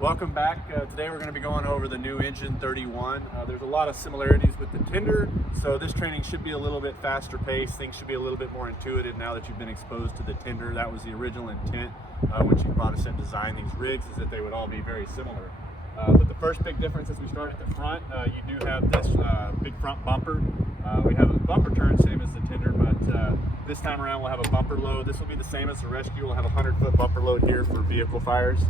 Welcome back. Today we're going to be going over the new Engine 31. There's a lot of similarities with the Tinder, so this training should be a little bit faster paced. Things should be a little bit more intuitive now that you've been exposed to the Tinder. That was the original intent when she brought us in to design these rigs, is that they would all be very similar. But the first big difference as we start at the front, you do have this big front bumper. We have a bumper turn, same as the Tinder, but this time around we'll have a bumper load. This will be the same as the Rescue. We'll have a 100-foot bumper load here for vehicle fires.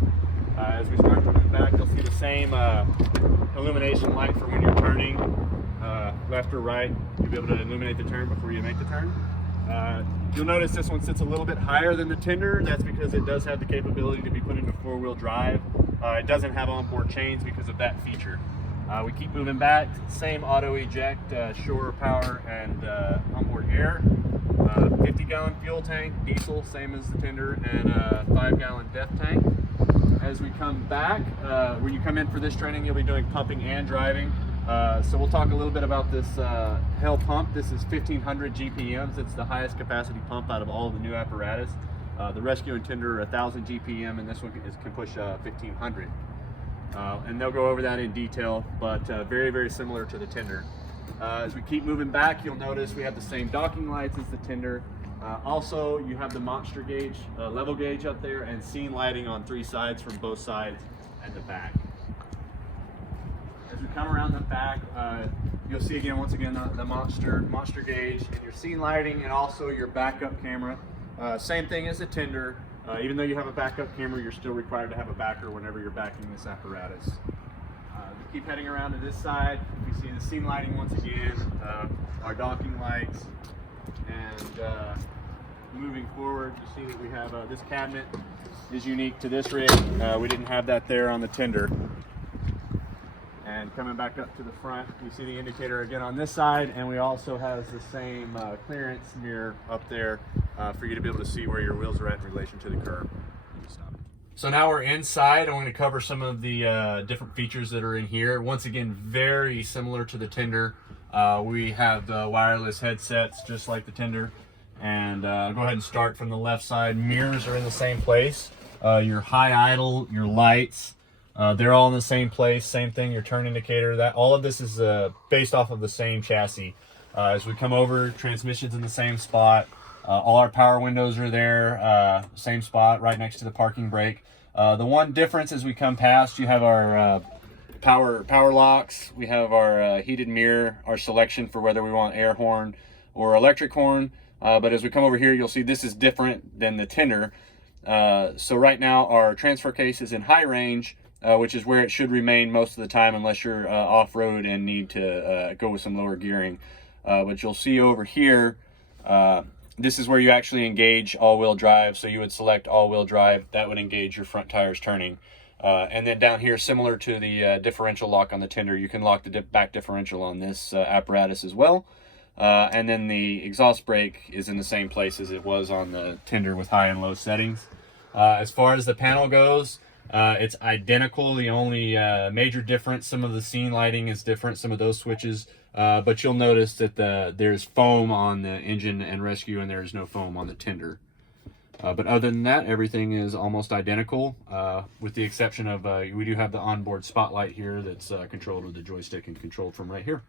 As we start moving back, you'll see the same illumination light for when you're turning left or right. You'll be able to illuminate the turn before you make the turn. You'll notice this one sits a little bit higher than the Tinder. That's because it does have the capability to be put into four-wheel drive. It doesn't have onboard chains because of that feature. We keep moving back. Same auto eject, shore power, and onboard air. 50-gallon fuel tank, diesel, same as the Tinder, and a 5-gallon depth tank. As we come back, when you come in for this training, you'll be doing pumping and driving. So we'll talk a little bit about this Hell pump. This is 1500 GPMs. It's the highest capacity pump out of all of the new apparatus. The Rescue and Tinder are 1000 GPM, and this one can push 1500. And they'll go over that in detail, but very, very similar to the Tinder. As we keep moving back, you'll notice we have the same docking lights as the Tinder. Also, you have the monster gauge, level gauge up there, and scene lighting on 3 sides from both sides and the back. As we come around the back, you'll see again, once again, the monster gauge and your scene lighting, and also your backup camera. Same thing as the Tinder. Even though you have a backup camera, you're still required to have a backer whenever you're backing this apparatus. We keep heading around to this side. We see the scene lighting once again, our docking lights, and moving forward, you see that we have this cabinet is unique to this rig. We didn't have that there on the Tinder. And coming back up to the front, we see the indicator again on this side, and we also have the same clearance mirror up there for you to be able to see where your wheels are at in relation to the curb. So now we're inside. I'm going to cover some of the different features that are in here. Once again, very similar to the Tinder. We have the wireless headsets just like the Tinder. And go ahead and start from the left side. Mirrors are in the same place. Your high idle, your lights, they're all in the same place. Same thing, your turn indicator. That all of this is based off of the same chassis. As we come over, transmission's in the same spot. All our power windows are there, same spot, right next to the parking brake. The one difference as we come past, you have our power locks. We have our heated mirror, our selection for whether we want air horn or electric horn. But as we come over here, you'll see this is different than the Tinder. So right now our transfer case is in high range, which is where it should remain most of the time unless you're off-road and need to go with some lower gearing. But you'll see over here, this is where you actually engage all-wheel drive. So you would select all-wheel drive. That would engage your front tires turning. And then down here, similar to the differential lock on the Tinder, you can lock the back differential on this apparatus as well. And then the exhaust brake is in the same place as it was on the Tinder with high and low settings. As far as the panel goes, it's identical. The only major difference, some of the scene lighting is different, some of those switches, but you'll notice that there's foam on the Engine and Rescue, and there's no foam on the Tinder. But other than that, everything is almost identical, with the exception of we do have the onboard spotlight here that's controlled with the joystick and controlled from right here.